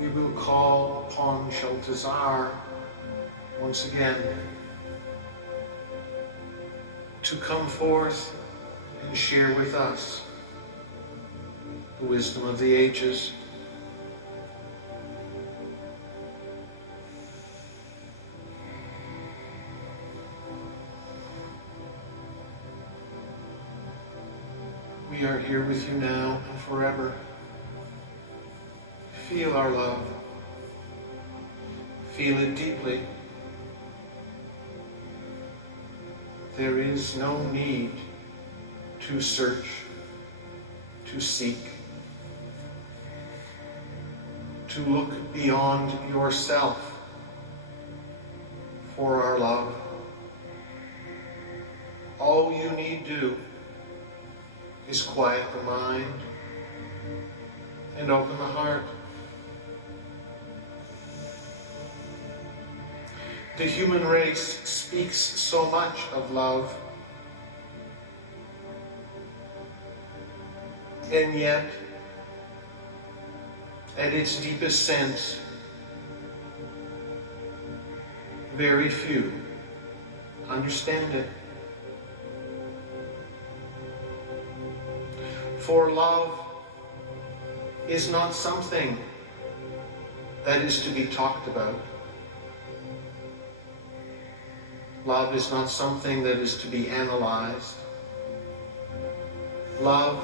we will call upon Shaltazar once again to come forth and share with us the wisdom of the ages. We are here with you now and forever. Feel our love. Feel it deeply. There is no need to search, to seek, to look beyond yourself for our love. All you need do is quiet the mind and open the heart. The human race speaks so much of love, and yet, at its deepest sense, very few understand it. For love is not something that is to be talked about. Love is not something that is to be analyzed. Love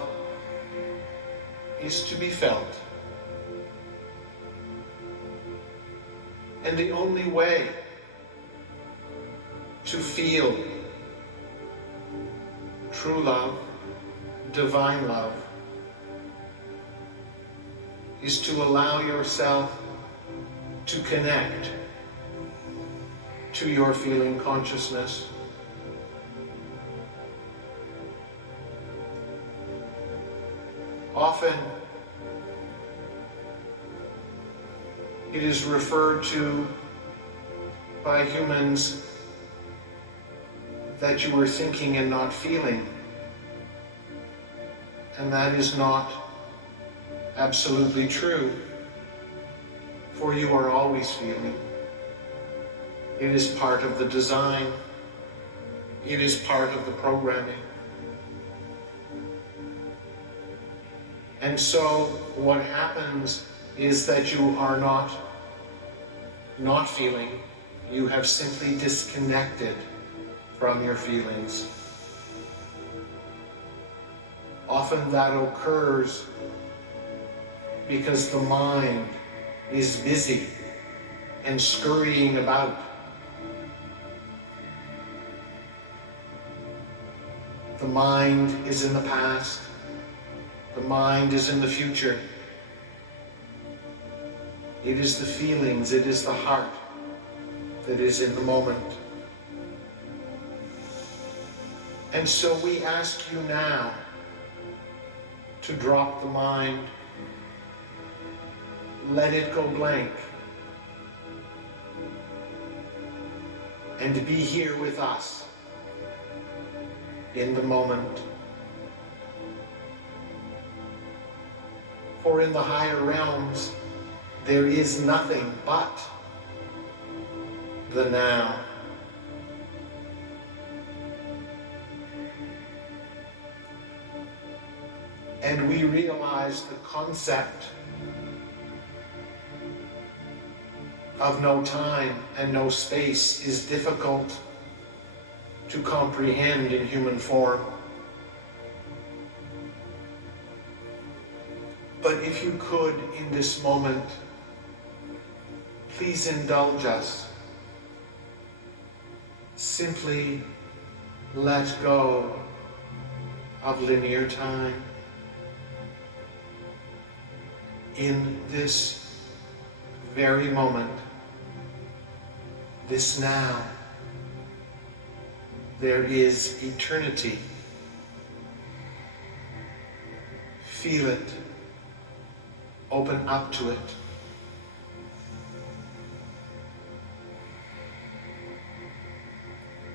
is to be felt. And the only way to feel true love, divine love, is to allow yourself to connect to your feeling consciousness. Often it is referred to by humans that you are thinking and not feeling. And that is not absolutely true, for you are always feeling. It is part of the design. It is part of the programming. And so what happens is that you are not feeling. You have simply disconnected from your feelings. Often that occurs because the mind is busy and scurrying about. The mind is in the past. The mind is in the future. It is the feelings, it is the heart that is in the moment. And so we ask you now to drop the mind, let it go blank, and be here with us in the moment. For in the higher realms, there is nothing but the now. And we realize the concept of no time and no space is difficult to comprehend in human form. But if you could, in this moment, please indulge us. Simply let go of linear time. In this very moment, this now, there is eternity. Feel it. Open up to it.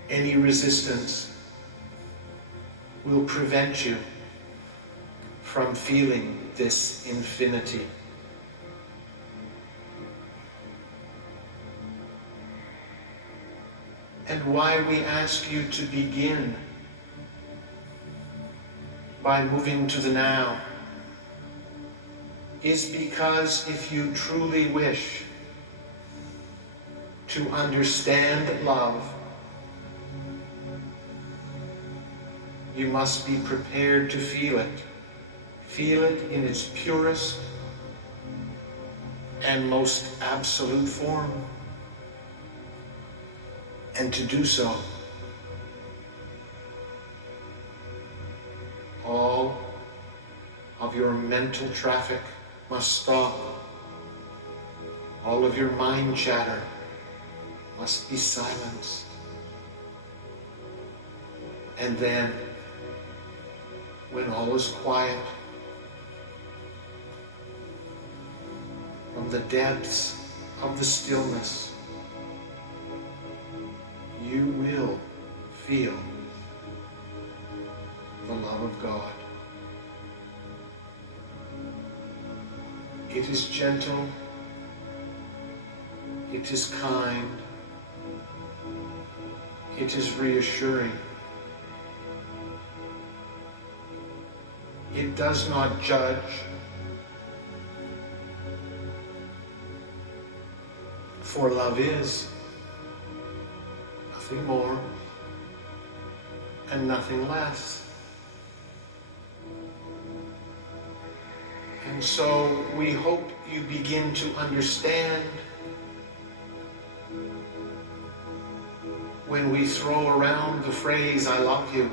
Any resistance will prevent you from feeling this infinity. And why we ask you to begin by moving to the now is because if you truly wish to understand love, you must be prepared to feel it. Feel it in its purest and most absolute form. And to do so, all of your mental traffic must stop. All of your mind chatter must be silenced. And then, when all is quiet, from the depths of the stillness, you will feel the love of God. It is gentle, it is kind, it is reassuring. It does not judge, for love is nothing more and nothing less. And so we hope you begin to understand when we throw around the phrase, I love you,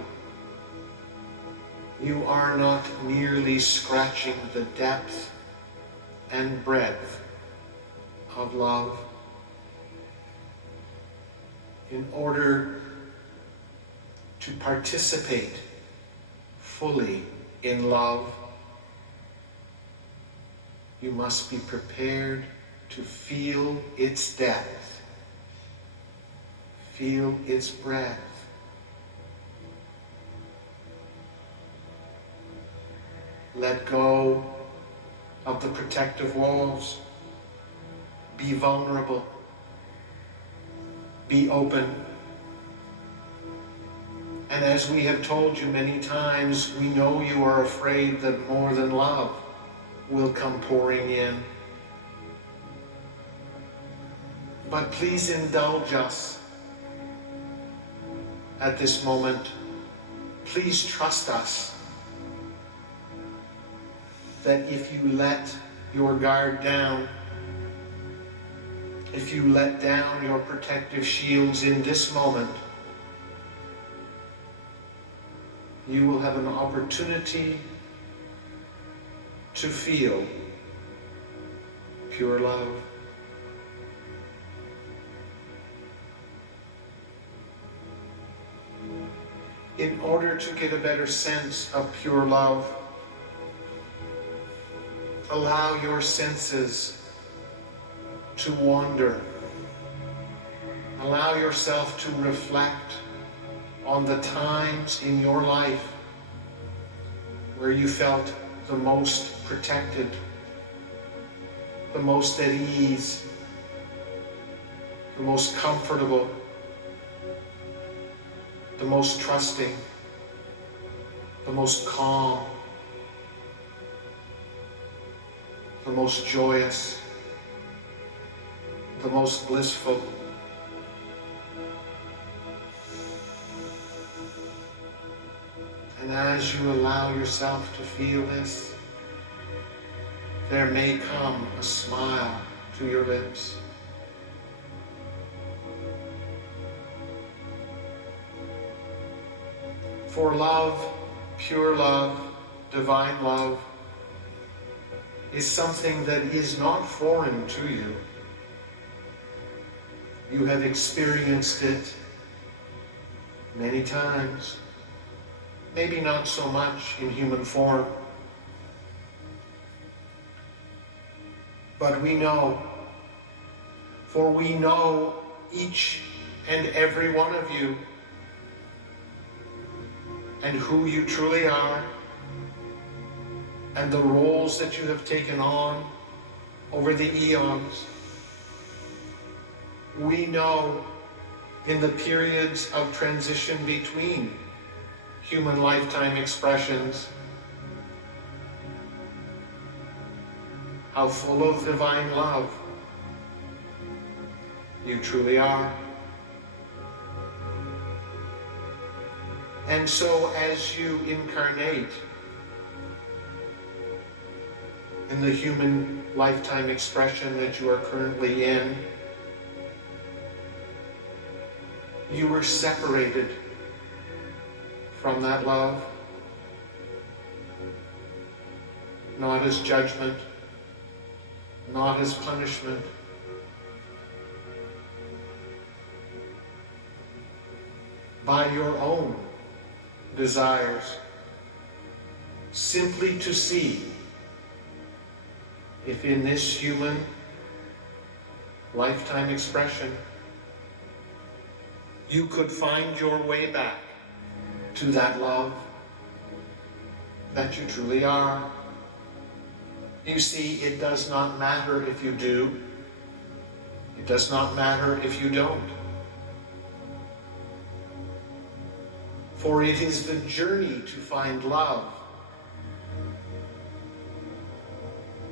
you are not merely scratching the depth and breadth of love. In order to participate fully in love, you must be prepared to feel its depth, feel its breadth. Let go of the protective walls. Be vulnerable. Be open. And as we have told you many times, we know you are afraid that more than love will come pouring in. But please indulge us at this moment. Please trust us that if you let your guard down, if you let down your protective shields in this moment, you will have an opportunity to feel pure love. In order to get a better sense of pure love, allow your senses to wander. Allow yourself to reflect on the times in your life where you felt the most protected, the most at ease, the most comfortable, the most trusting, the most calm, the most joyous, the most blissful. And as you allow yourself to feel this, there may come a smile to your lips. For love, pure love, divine love, is something that is not foreign to you. You have experienced it many times, maybe not so much in human form, but we know, for we know each and every one of you and who you truly are and the roles that you have taken on over the eons. We know in the periods of transition between human lifetime expressions, how full of divine love you truly are. And so as you incarnate in the human lifetime expression that you are currently in, you were separated from that love, not as judgment, not as punishment, by your own desires, simply to see if in this human lifetime expression you could find your way back to that love that you truly are. You see, it does not matter if you do. It does not matter if you don't. For it is the journey to find love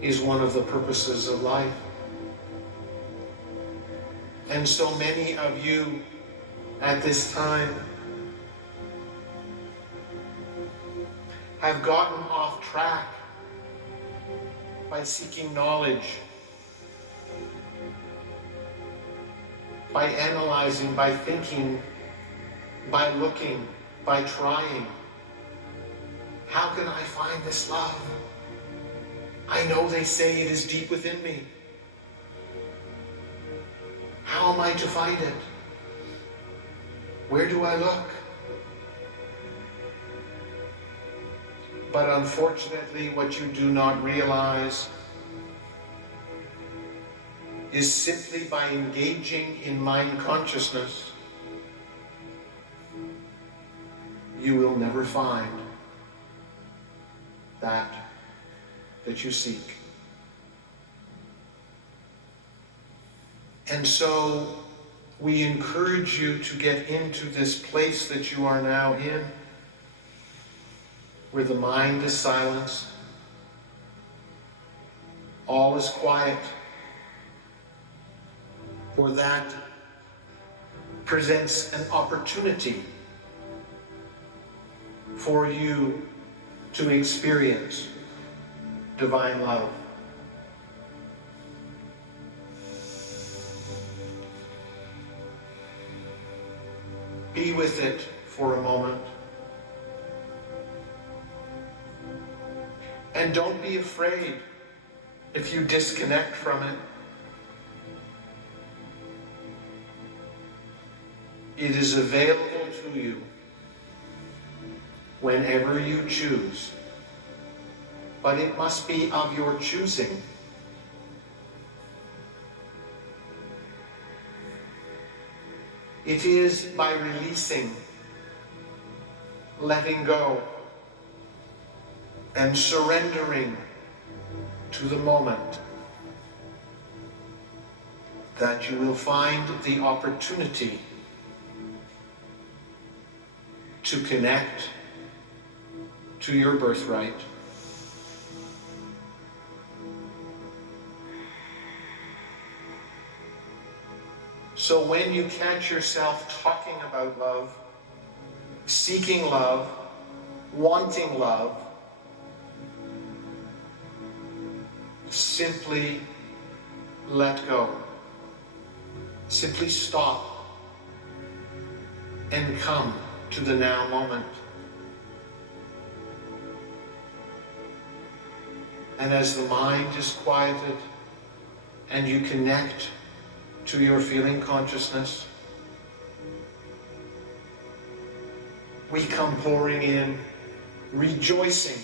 is one of the purposes of life. And so many of you at this time have gotten off track by seeking knowledge, by analyzing, by thinking, by looking, by trying. How can I find this love? I know they say it is deep within me. How am I to find it? Where do I look? But unfortunately, what you do not realize is simply by engaging in mind consciousness, you will never find that you seek. And so we encourage you to get into this place that you are now in, where the mind is silenced, all is quiet, for that presents an opportunity for you to experience divine love. Be with it for a moment. And don't be afraid if you disconnect from it. It is available to you whenever you choose, but it must be of your choosing. It is by releasing, letting go, and surrendering to the moment that you will find the opportunity to connect to your birthright. So when you catch yourself talking about love, seeking love, wanting love, simply let go. Simply stop and come to the now moment. And as the mind is quieted and you connect to your feeling consciousness, we come pouring in, rejoicing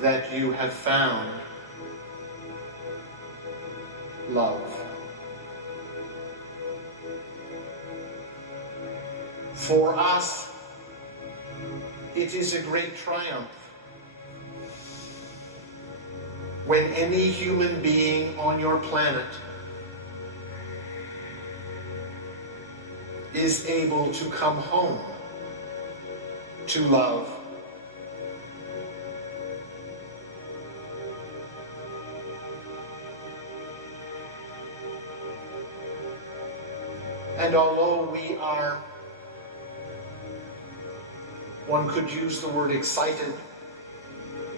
that you have found love. For us, it is a great triumph when any human being on your planet is able to come home to love. And although we are, one could use the word excited,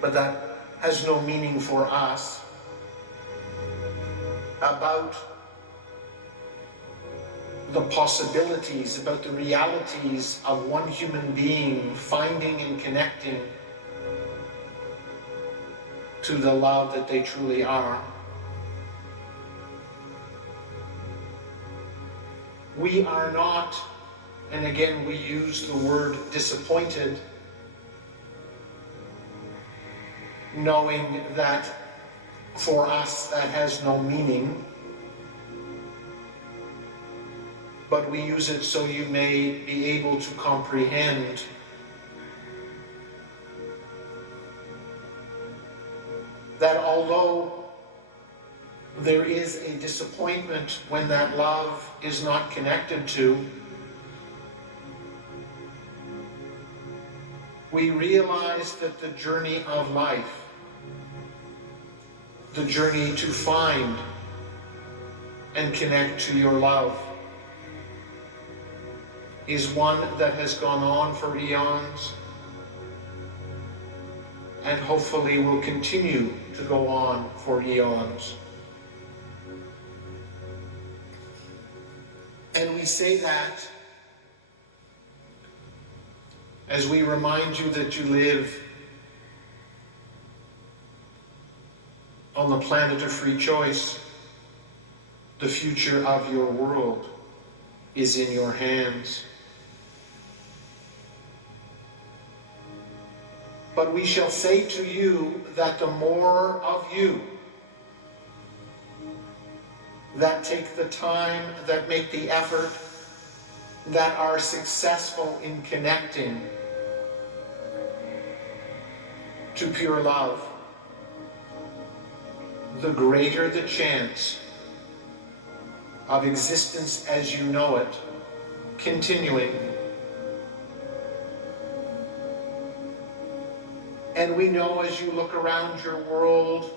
but that has no meaning for us, about the possibilities, about the realities of one human being finding and connecting to the love that they truly are. We are not, and again we use the word disappointed, knowing that for us that has no meaning, but we use it so you may be able to comprehend that although there is a disappointment when that love is not connected to, we realize that the journey of life, the journey to find and connect to your love, is one that has gone on for eons and hopefully will continue to go on for eons. And we say that as we remind you that you live on the planet of free choice. The future of your world is in your hands. But we shall say to you that the more of you that take the time, that make the effort, that are successful in connecting to pure love, the greater the chance of existence as you know it continuing. And we know as you look around your world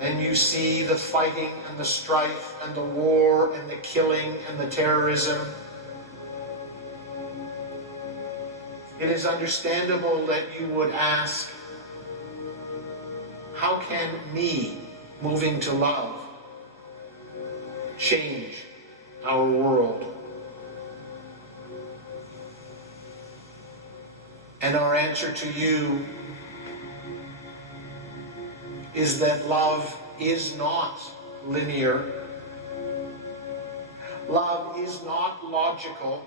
and you see the fighting and the strife and the war and the killing and the terrorism, it is understandable that you would ask, how can me moving to love change our world? And our answer to you is that love is not linear. Love is not logical.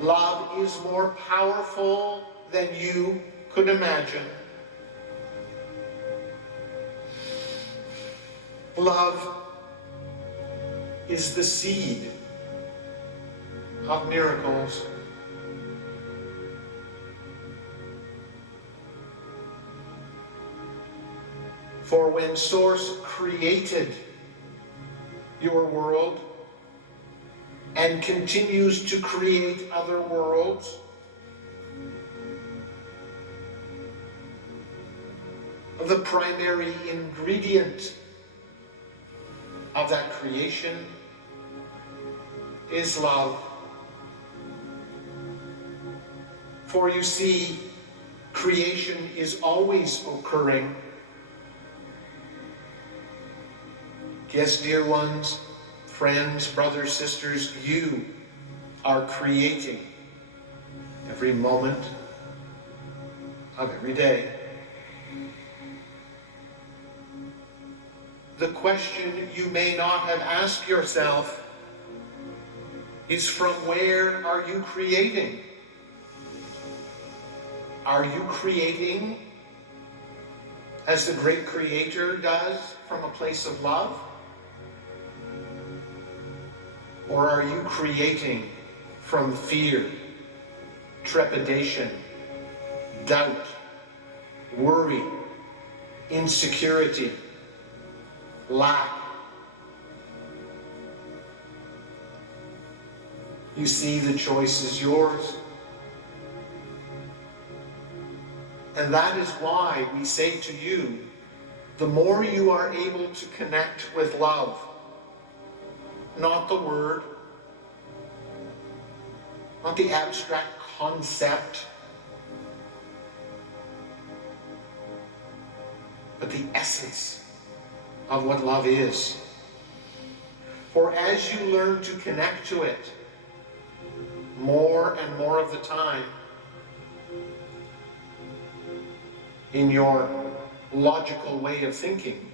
Love is more powerful than you could imagine. Love is the seed of miracles. For when Source created your world and continues to create other worlds, the primary ingredient of that creation is love. For you see, creation is always occurring. Yes, dear ones, friends, brothers, sisters, you are creating every moment of every day. The question you may not have asked yourself is, from where are you creating? Are you creating as the great Creator does from a place of love? Or are you creating from fear, trepidation, doubt, worry, insecurity, lack, You see, the choice is yours. And that is why we say to you, the more you are able to connect with love, not the word, not the abstract concept, but the essence of what love is. For as you learn to connect to it more and more of the time, in your logical way of thinking,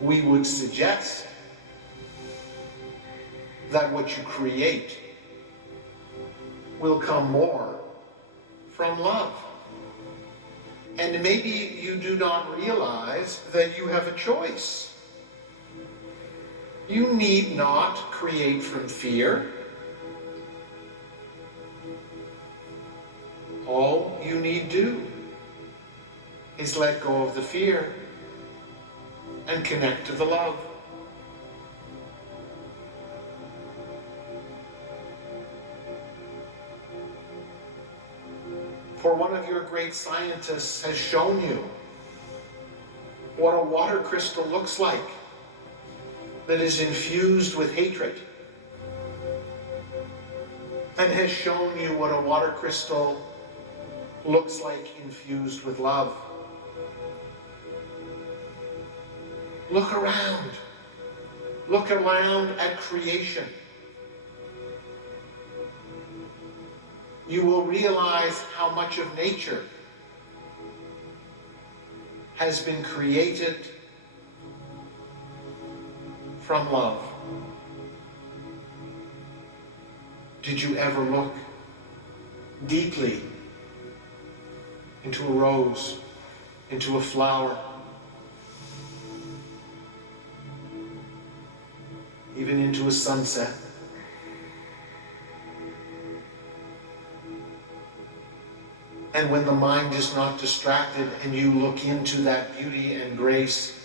we would suggest that what you create will come more from love. And maybe you do not realize that you have a choice. You need not create from fear. All you need do is let go of the fear and connect to the love. For one of your great scientists has shown you what a water crystal looks like that is infused with hatred, and has shown you what a water crystal looks like infused with love. Look around. Look around at creation. You will realize how much of nature has been created from love. Did you ever look deeply into a rose, into a flower, even into a sunset? And when the mind is not distracted and you look into that beauty and grace,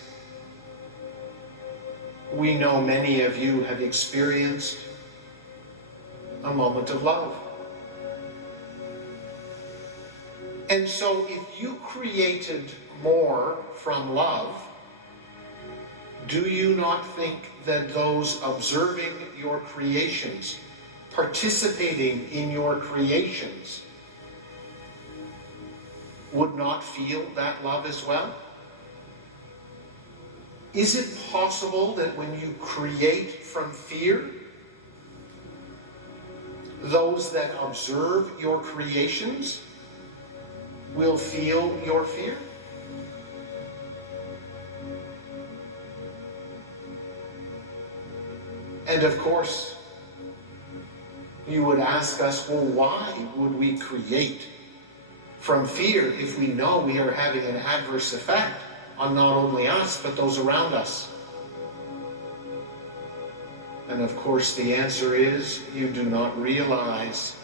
we know many of you have experienced a moment of love. And so if you created more from love, do you not think that those observing your creations, participating in your creations, would not feel that love as well? Is it possible that when you create from fear, those that observe your creations will feel your fear? And of course, you would ask us, well, why would we create from fear if we know we are having an adverse effect on not only us, but those around us? And of course, the answer is you do not realize.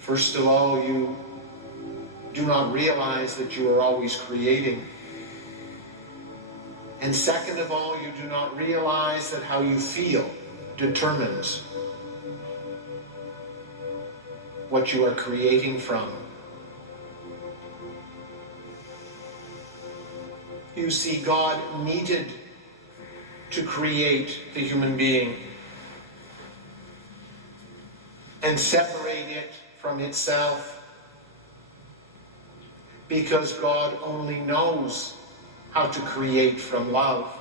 First of all, you do not realize that you are always creating. And second of all, you do not realize that how you feel determines what you are creating from. You see, God needed to create the human being and separate it from itself, because God only knows how to create from love.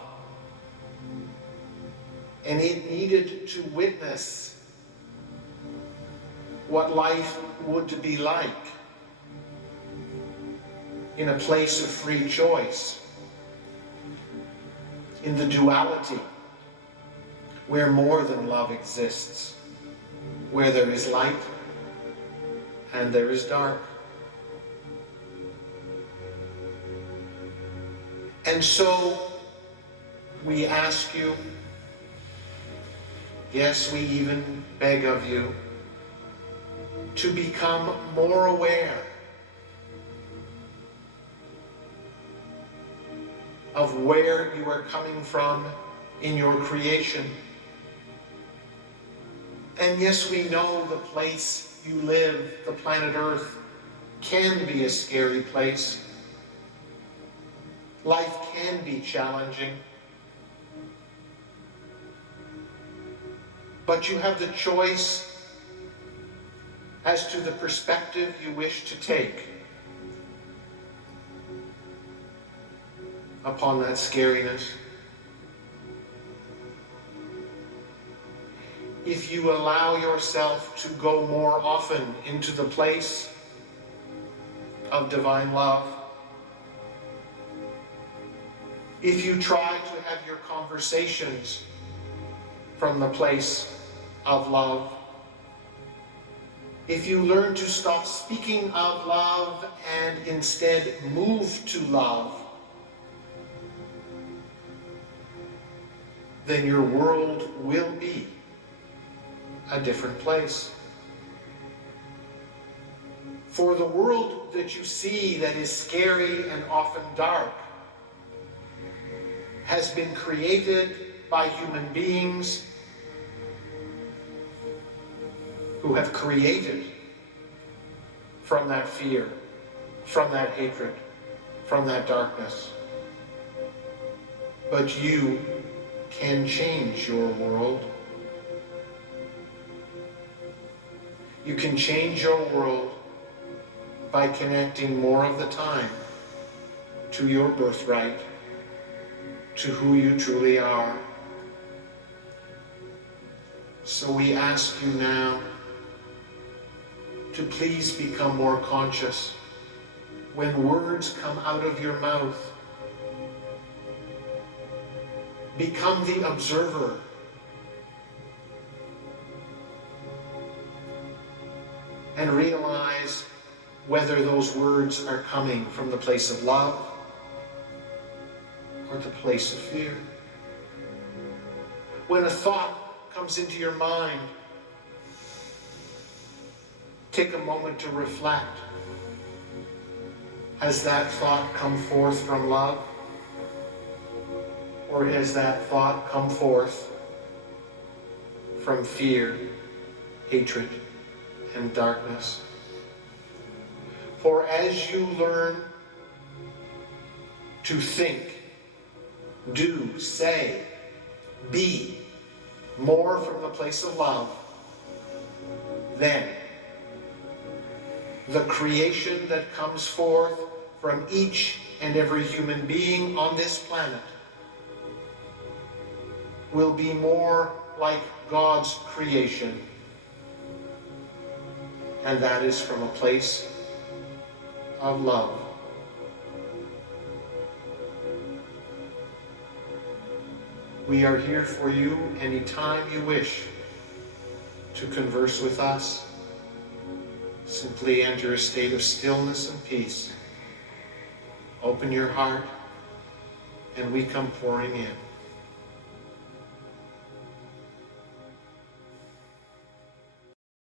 And it needed to witness what life would be like in a place of free choice, in the duality, where more than love exists, where there is light and there is dark. And so we ask you, yes, we even beg of you, to become more aware of where you are coming from in your creation, And yes, we know the place you live, the planet Earth, can be a scary place. Life can be challenging. But you have the choice as to the perspective you wish to take upon that scariness. If you allow yourself to go more often into the place of divine love, if you try to have your conversations from the place of love, if you learn to stop speaking of love and instead move to love, then your world will be a different place. For the world that you see that is scary and often dark has been created by human beings who have created from that fear, from that hatred, from that darkness. But you can change your world. You can change your world by connecting more of the time to your birthright, to who you truly are. So we ask you now to please become more conscious when words come out of your mouth. Become the observer. And realize whether those words are coming from the place of love or the place of fear. When a thought comes into your mind, take a moment to reflect. Has that thought come forth from love? Or has that thought come forth from fear, hatred, and darkness? For as you learn to think, do, say, be more from the place of love, then the creation that comes forth from each and every human being on this planet will be more like God's creation. And that is from a place of love. We are here for you anytime you wish to converse with us. Simply enter a state of stillness and peace. Open your heart, and we come pouring in.